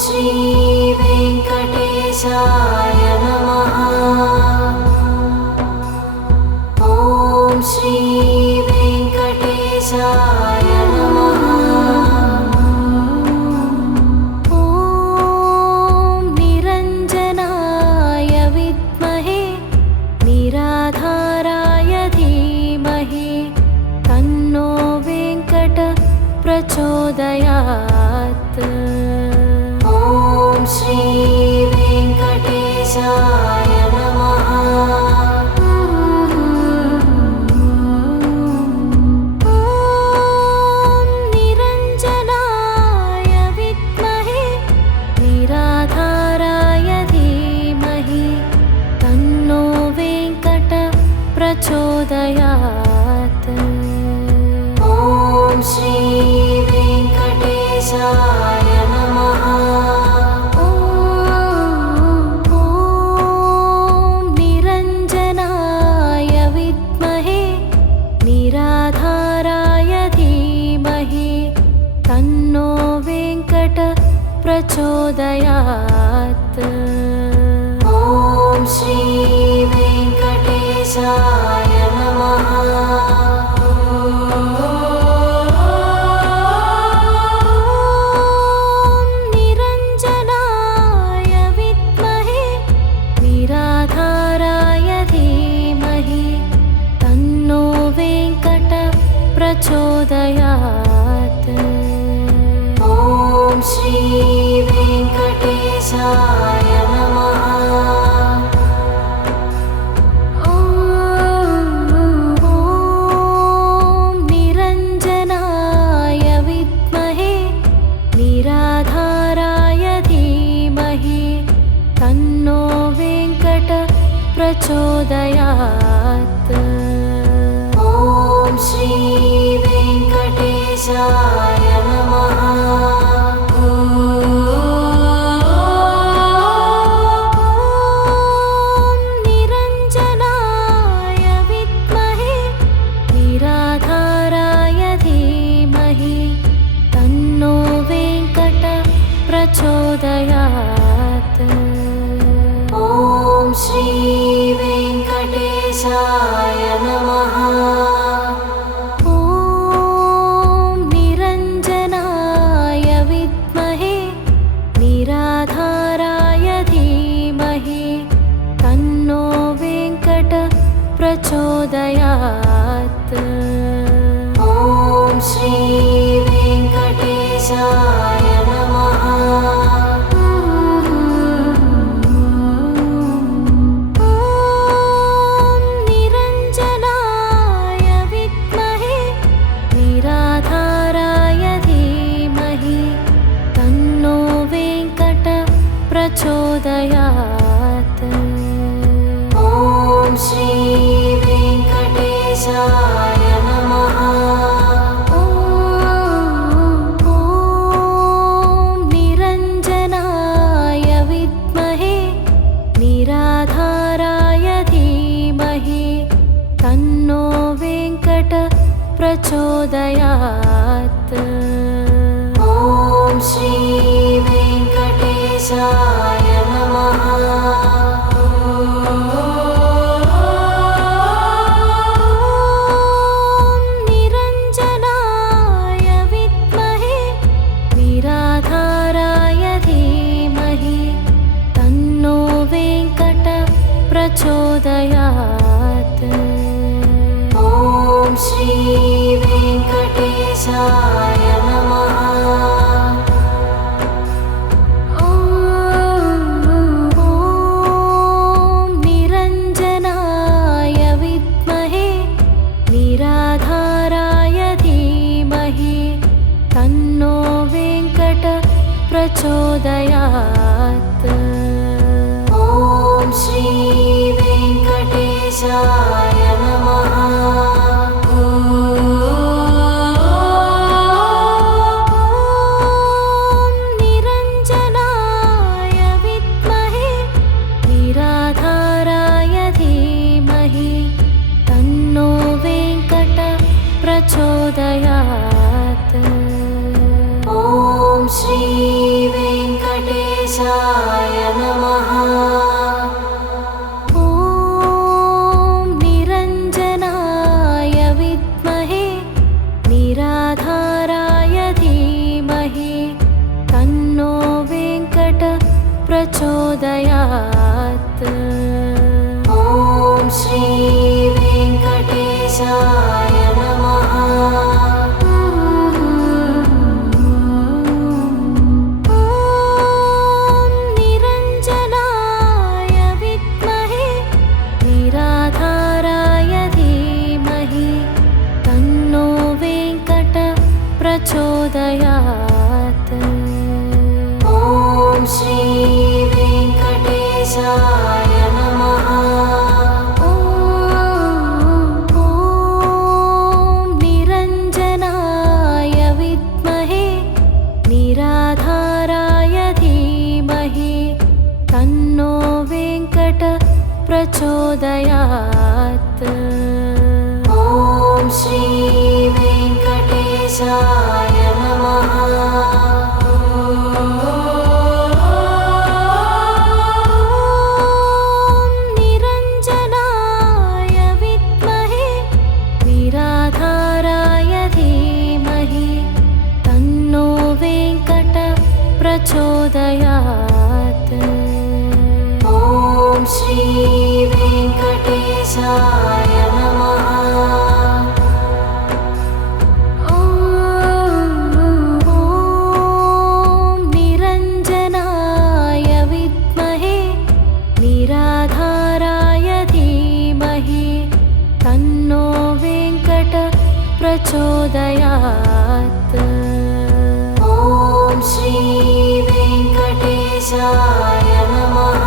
श्री वेंकटेशाय नमः। ॐ श्री वेंकटेशाय नमः। ॐ निरञ्जनाय विद्महे निराधाराय धीमहि तन्नो वेंकट प्रचोदयात्। ॐ श्री वेंकटेशाय नमः। ॐ निरञ्जनाय विद्महे निराधाराय धीमहि तन्नो वेंकट प्रचोदयात्। ॐ श्री वेंकटेशाय नमः। ॐ निरञ्जनाय विद्महे निराधाराय धीमहि तन्नो वेंकट प्रचोदयात्। ॐ श्री वेंकटेशाय नमः। प्रचोदयात्। ॐ श्री वेंकटेशाय नमः। ॐ निरञ्जनाय विद्महे निराधाराय धीमहि तन्नो वेंकट प्रचोदयात्। ॐ श्री वेंकटेशाय नमः। ॐ निरञ्जनाय विद्महे निराधाराय धीमहि तन्नो वेंकट प्रचोदयात्। ॐ श्री वेंकटेशाय नमः। प्रचोदयात्। ॐ श्री वेंकटेशाय नमः। ॐ निरञ्जनाय विद्महे निराधाराय धीमहि तन्नो वेंकट प्रचोदयात्। ॐ श्री वेंकटेशाय नमः। ॐ निरञ्जनाय विद्महे निराधाराय धीमहि तन्नो वेंकट प्रचोदयात्। ॐ श्री वेंकटेशाय नमः। प्रचोदयात्। ॐ श्री वेंकटेशाय नमः। ॐ निरञ्जनाय विद्महे निराधाराय धीमहि तन्नो वेंकट प्रचोदयात्। ॐ श्री वेंकटेशाय नमः। ॐ निरञ्जनाय विद्महे निराधाराय धीमहि तन्नो वेंकट प्रचोदयात्। ॐ श्री वेंकटेशाय प्रचोदयात्। ॐ श्री वेङ्कटेशाय नमः। ॐ निरञ्जनाय विद्महे निराधाराय धीमहि तन्नो वेङ्कट प्रचोदयात्। ॐ श्री वेङ्कटेशाय नमः। ॐ निरञ्जनाय विद्महे निराधाराय धीमहि तन्नो वेङ्कट प्रचोदयात्। ॐ श्री वेङ्कटेशाय नमः। निरञ्जनाय विद्महे निराधाराय धीमहि तन्नो वेङ्कट प्रचोदयात्। ॐ श्री वेङ्कटेशाय नमः। निरञ्जनाय विद्महे निराधाराय धीमहि तन्नो वेङ्कट प्रचोदयात्। ॐ श्री वेङ्कटेशाय नमः।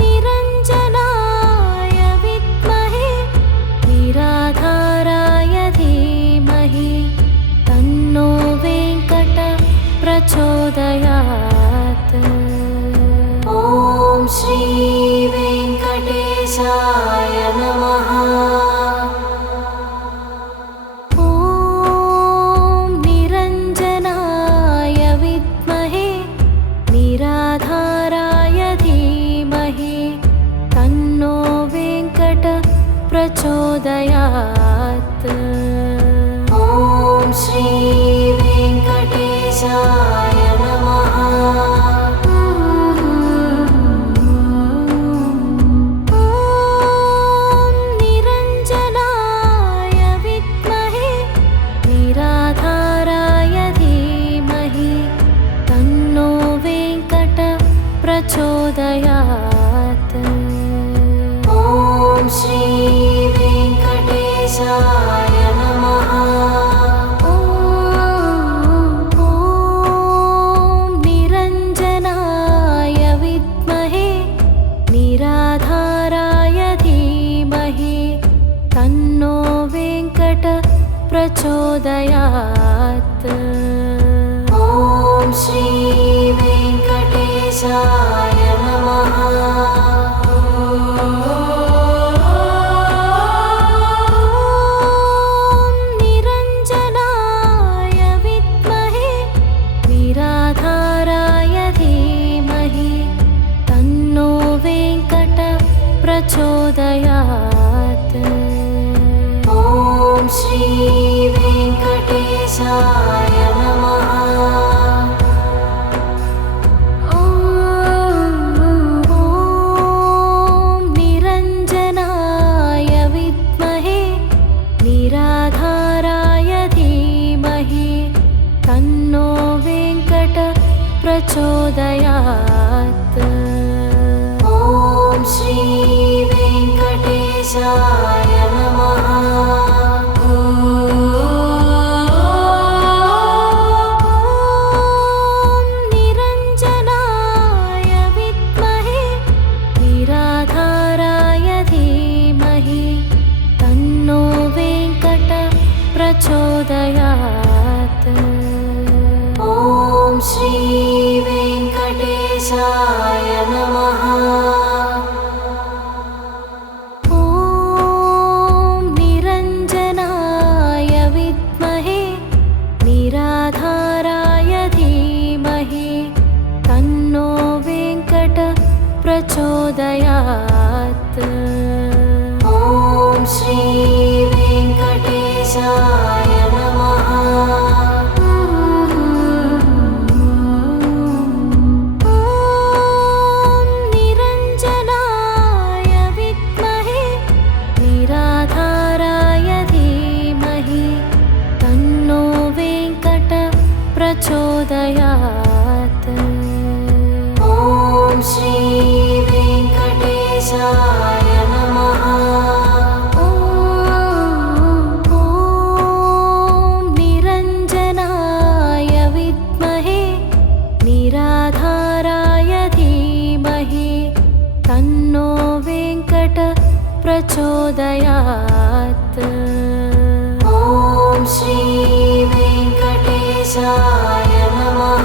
निरञ्जनाय विद्महे निराधाराय धीमहि तन्नो वेङ्कट प्रचोदयात्। ॐ श्री वेङ्कटेशाय नमः। ॐ निरञ्जनाय विद्महे निराधाराय धीमहि तन्नो वेङ्कट प्रचोदयात्। ॐ श्री वेङ्कटेशाय नमः। निरञ्जनाय विद्महे निराधाराय धीमहि तन्नो वेङ्कट प्रचोदयात्। ॐ श्री वेङ्कटेशाय नमः। निरञ्जनाय विद्महे निराधाराय धीमहि तन्नो वेङ्कट प्रचोदयात्। ॐ श्री वेङ्कटेशाय नमः। निरञ्जनाय विद्महे निराधाराय धीमहि तन्नो वेङ्कट प्रचोदयात्। ॐ श्री वेङ्कटेशाय नमः। निरञ्जनाय विद्महे निराधाराय धीमहि तन्नो वेङ्कट प्रचोदयात्। ॐ श्री वेङ्कटेशाय नमः। निरञ्जनाय विद्महे निराधाराय धीमहि तन्नो वेङ्कट प्रचोदयात्। ॐ श्री वेङ्कटेशाय नमः। ॐ वेङ्कटेशाय नमः।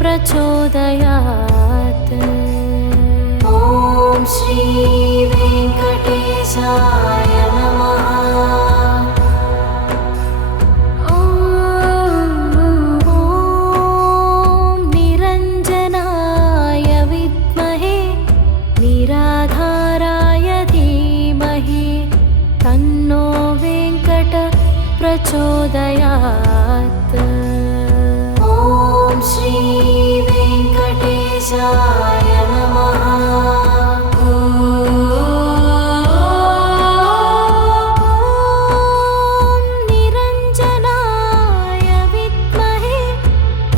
प्रचोदयात्। ॐ श्री वेङ्कटेशाय नमः। ॐ निरञ्जनाय विद्महे निराधाराय धीमहि तन्नो वेङ्कट प्रचोदयात्। ॐ श्री वेङ्कटेशाय नमः। ॐ निरञ्जनाय विद्महे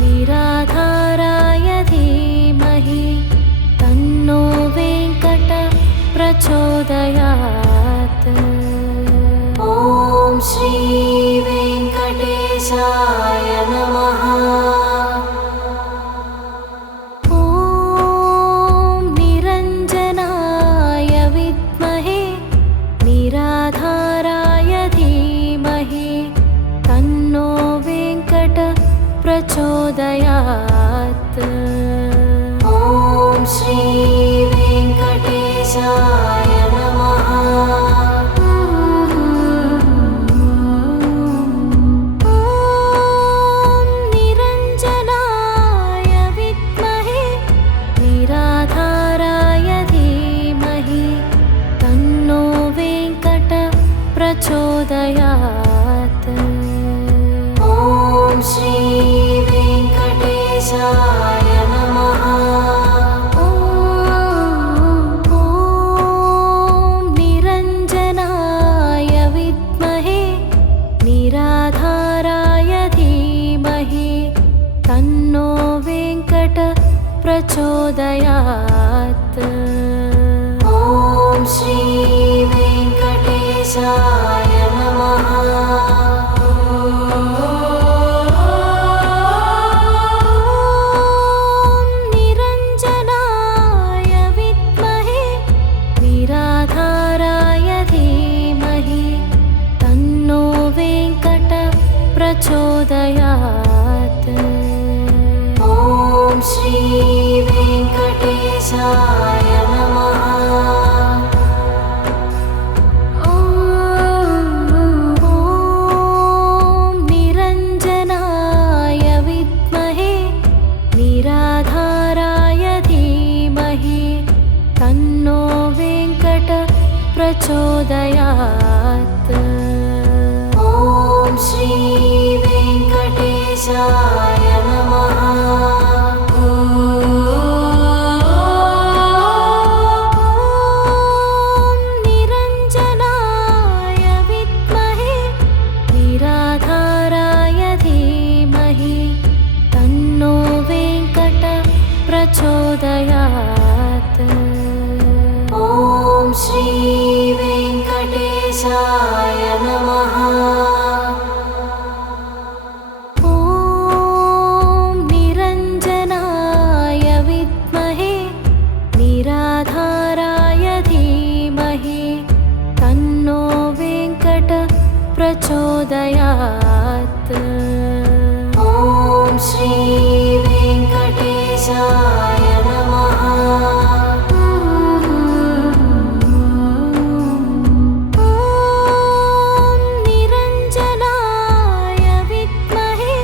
निराधाराय धीमहि तन्नो वेङ्कट प्रचोदयात्। ॐ श्री वेङ्कटेशाय नमः। प्रचोदयात्। ॐ श्री वेङ्कटेशाय नमः। ॐ निरञ्जनाय विद्महे निराधाराय धीमहि तन्नो वेङ्कट प्रचोदयात्। ॐ श्री वेङ्कटेशाय नमः। ॐ निरञ्जनाय विद्महे निराधाराय धीमहि तन्नो वेङ्कट प्रचोदयात्। ॐ श्री वेङ्कटेशाय नमः। प्रचोदयात्। ॐ श्री वेङ्कटेशाय नमः। ॐ निरञ्जनाय विद्महे निराधाराय धीमहि तन्नो वेङ्कट प्रचोदयात्। ॐ श्री वेङ्कटेशाय नमः। ॐ निरञ्जनाय विद्महे निराधाराय धीमहि तन्नो वेङ्कट प्रचोदयात्। ॐ श्री वेङ्कटेशाय नमः। प्रचोदयात्। ॐ श्री वेङ्कटेशाय नमः। ॐ निरञ्जनाय विद्महे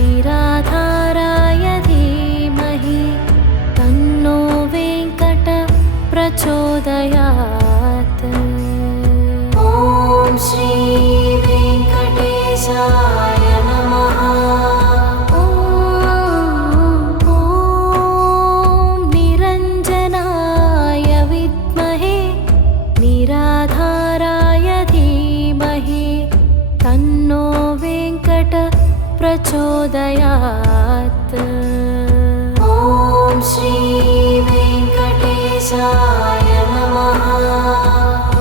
निराधाराय धीमहि तन्नो वेङ्कट प्रचोदयात्। ॐ श्री वेङ्कटेशाय नमः। ॐ निरञ्जनाय विद्महे निराधाराय धीमहि तन्नो वेङ्कट प्रचोदयात्। ॐ श्री वेङ्कटेशाय नमः। ॐ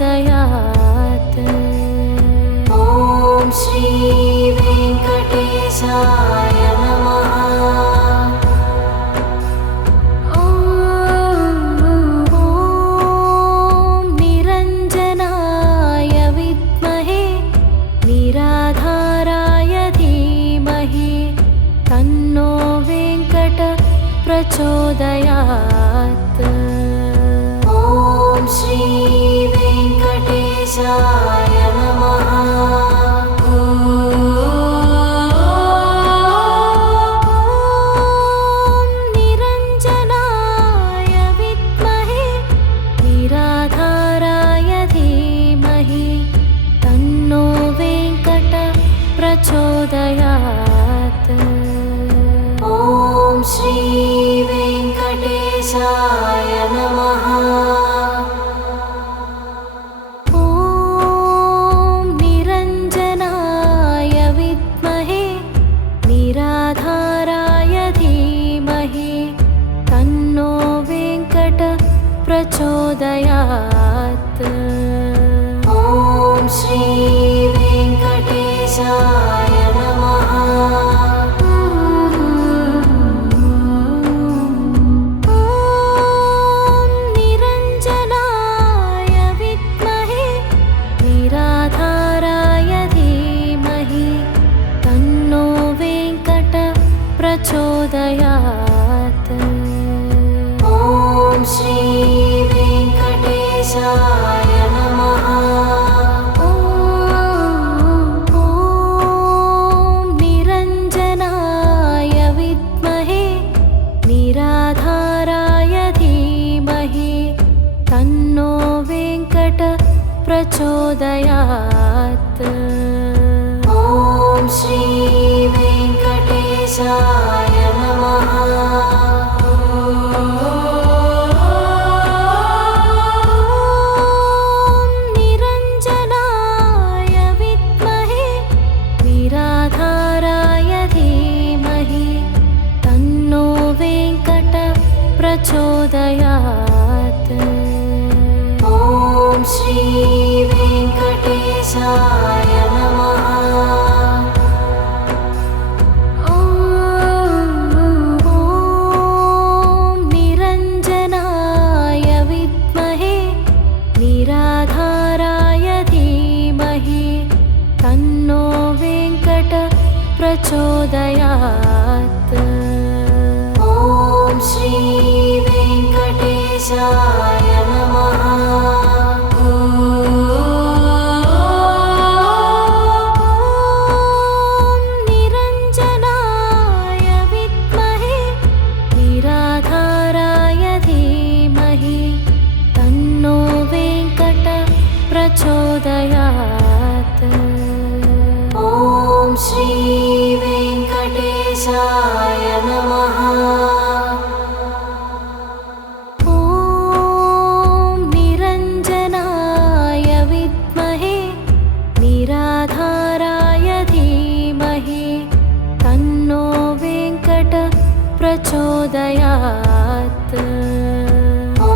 प्रचोदयात्। ॐ श्री वेङ्कटेशाय नमः। ॐ निरञ्जनाय विद्महे निराधाराय धीमहि तन्नो वेङ्कट प्रचोदयात्। ॐ श्री वेङ्कटेशाय नमः। निरञ्जनाय विद्महे निराधाराय धीमहि तन्नो वेङ्कट प्रचोदयात्। ॐ श्री वेङ्कटेशाय नमः। ॐ निरञ्जनाय विद्महे निराधाराय धीमहि तन्नो वेङ्कट प्रचोदयात्। ॐ श्री वेङ्कटेशाय नमः। निरञ्जनाय विद्महे निराधाराय धीमहि तन्नो वेङ्कट प्रचोदयात्। ॐ श्री वेङ्कटेशाय नमः। ॐ निरञ्जनाय विद्महे निराधाराय धीमहि तन्नो वेङ्कट प्रचोदयात्। ॐ श्री वेङ्कटेशाय नमः। निरञ्जनाय विद्महे निराधाराय धीमहि तन्नो वेङ्कट प्रचोदयात्। ॐ श्री वेङ्कटेशाय नमः। ॐ निरञ्जनाय विद्महे निराधाराय धीमहि तन्नो वेङ्कट प्रचोदयात्। ॐ श्री वेङ्कटेशाय नमः। निरञ्जनाय विद्महे निराधाराय धीमहि तन्नो वेङ्कट प्रचोदयात्। ॐ श्री वेङ्कटेशाय नमः। ॐ निरञ्जनाय विद्महे निराधाराय धीमहि तन्नो वेङ्कट प्रचोदयात्। ॐ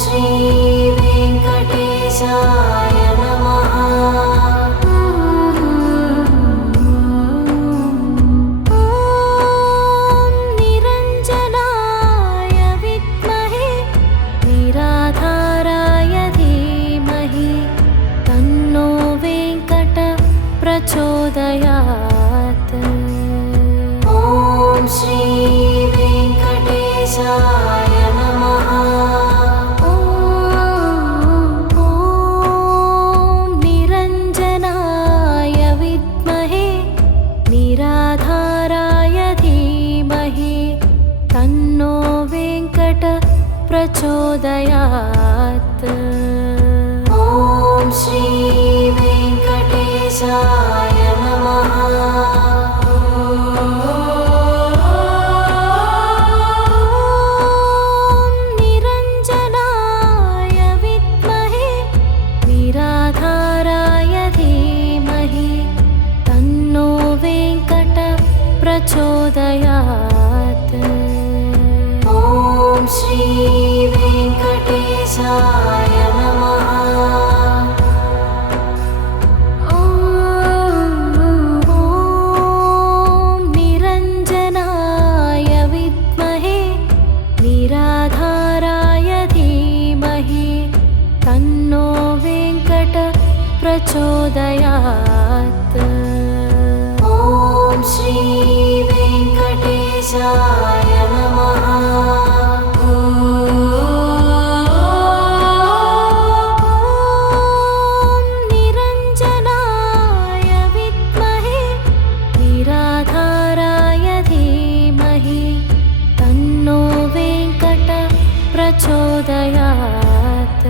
श्री वेङ्कटेशाय नमः। निरञ्जनाय विद्महे निराधाराय धीमहि तन्नो वेङ्कट प्रचोदयात्। ॐ श्री वेङ्कटेशाय नमः। ॐ निरञ्जनाय विद्महे निराधाराय धीमहि तन्नो वेङ्कट प्रचोदयात्। ॐ श्री वेङ्कटेशाय नमः। निरञ्जनाय विद्महे निराधाराय धीमहि तन्नो वेङ्कट प्रचोदयात्। ॐ श्री वेङ्कटेशाय नमः। तन्नो वेङ्कट प्रचोदयात्। ॐ श्री वेङ्कटेशाय नमः। प्रचोदयात्।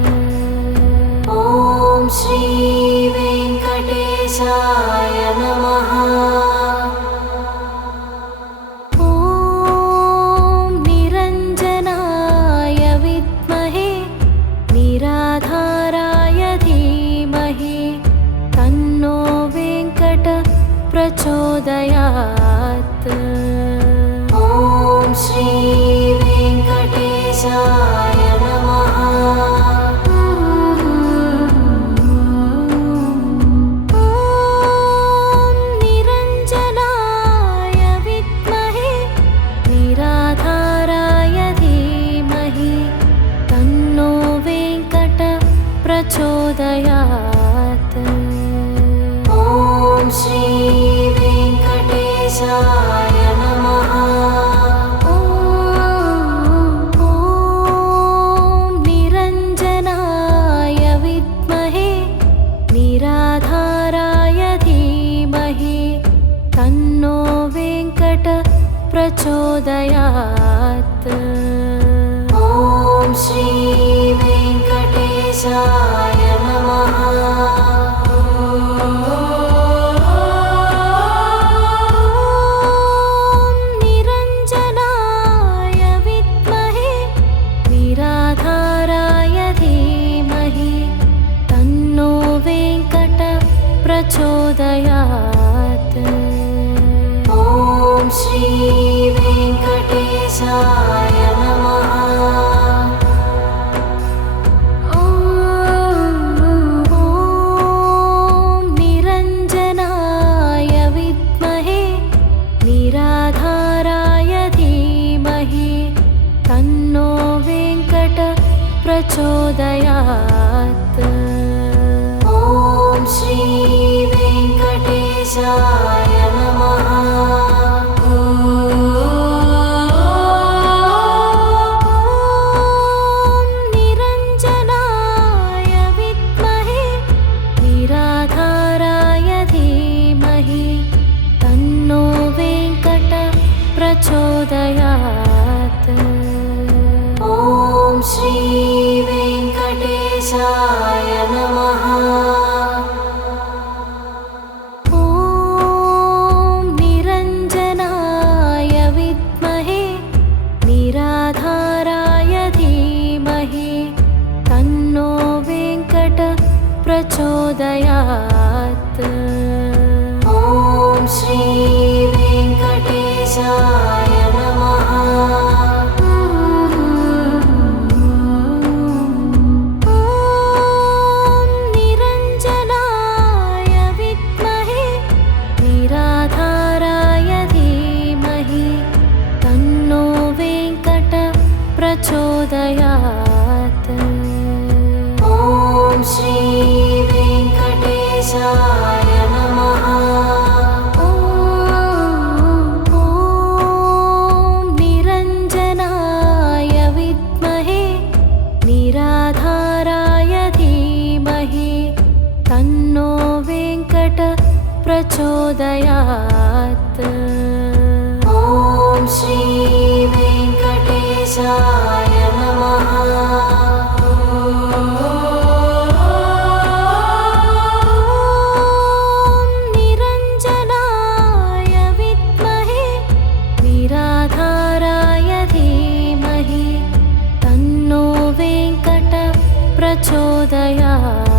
ॐ श्री वेङ्कटेशाय नमः। ॐ निरञ्जनाय विद्महे निराधाराय धीमहि तन्नो वेङ्कट प्रचोदयात्। ॐ श्री वेङ्कटेशाय नमः। ॐ निरञ्जनाय विद्महे निराधाराय धीमहि तन्नो वेङ्कट प्रचोदयात्। ॐ श्री वेङ्कटेशाय नमः। प्रचोदयात्। ॐ श्री वेङ्कटेशाय नमः। निरञ्जनाय विद्महे निराधाराय धीमहि तन्नो वेङ्कट प्रचोदयात्। ॐ श्री वेङ्कटेशाय नमः। ॐ निरञ्जनाय विद्महे निराधाराय धीमहि तन्नो वेङ्कट प्रचोदयात्। ॐ श्री वेङ्कटेशाय नमः। प्रचोदयात्। ॐ श्री वेङ्कटेशाय नमः। ॐ निरञ्जनाय विद्महे निराधाराय धीमहि तन्नो वेङ्कट प्रचोदयात्। ॐ श्री वेङ्कटेशाय नमः। ॐ निरञ्जनाय विद्महे निराधाराय धीमहि तन्नो वेङ्कट प्रचोदयात्। ॐ श्री वेङ्कटेशाय नमः। प्रचोदयात्। ॐ श्री वेङ्कटेशाय नमः। निरञ्जनाय विद्महे निराधाराय धीमहि तन्नो वेङ्कट प्रचोदयात्।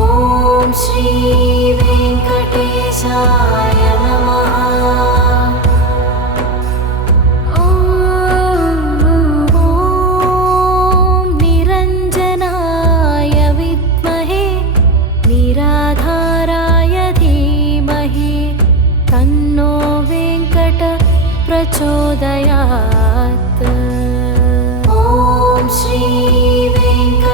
ॐ श्री वेङ्कटेशाय नमः। ॐ निरञ्जनाय विद्महे निराधाराय धीमहि तन्नो वेङ्कट प्रचोदयात्। ॐ श्री वेङ्कटेशाय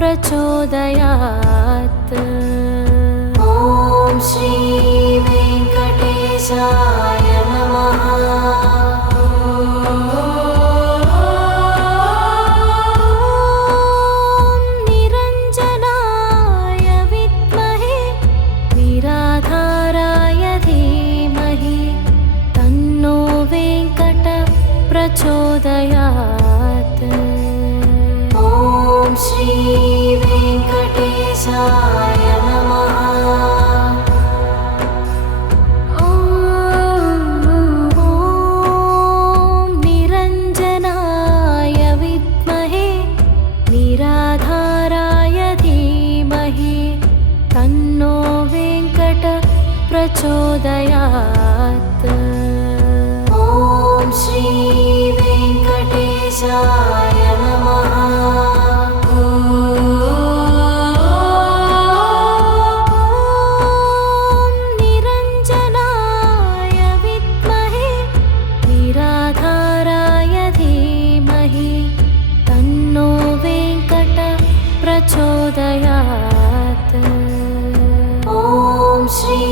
प्रचोदयात्। ॐ श्री वेङ्कटेशाय नमः। निरञ्जनाय विद्महे निराधाराय धीमहि तन्नो वेङ्कट प्रचोदयात्। ॐ श्री वेङ्कटेशाय नमः। ॐ निरञ्जनाय विद्महे निराधाराय धीमहि तन्नो वेङ्कट प्रचोदयात्। ॐ श्री वेङ्कटेशाय नमः। निरञ्जनाय विद्महे निराधाराय धीमहि तन्नो वेङ्कट प्रचोदयात्। ॐ श्री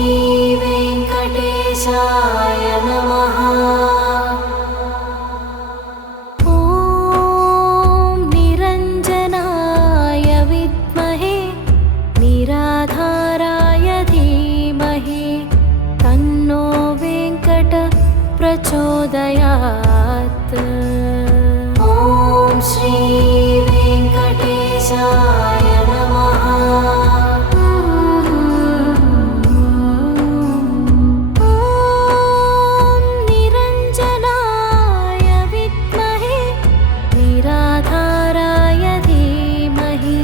वेङ्कटेशाय नमः। ॐ निरञ्जनाय विद्महे निराधाराय धीमहि तन्नो वेङ्कट प्रचोदयात्। ॐ श्री वेङ्कटेशाय नमः। निरञ्जनाय विद्महे निराधाराय धीमहि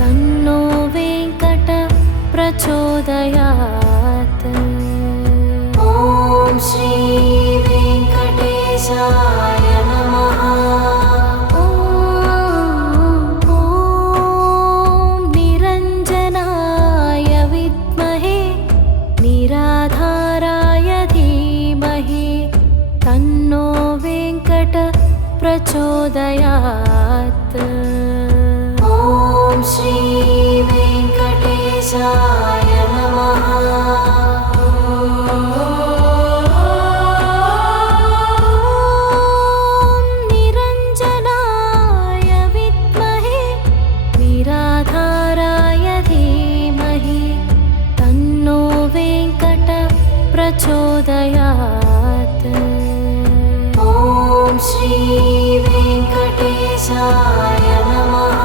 तन्नो वेङ्कट प्रचोदयात्। ॐ श्री वेङ्कटेशाय नमः। निरञ्जनाय विद्महे निराधाराय धीमहि तन्नो वेङ्कट प्रचोदयात्। ॐ श्री वेङ्कटेशाय नमः। निरञ्जनाय विद्महे निराधाराय धीमहि तन्नो वेङ्कट प्रचोदयात्। ॐ श्री वेङ्कटेशाय नमः।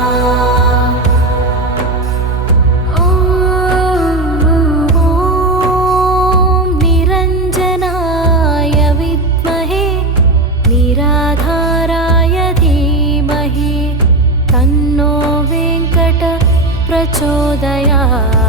ॐ निरञ्जनाय विद्महे निराधाराय धीमहि तन्नो वेङ्कट प्रचोदयात्।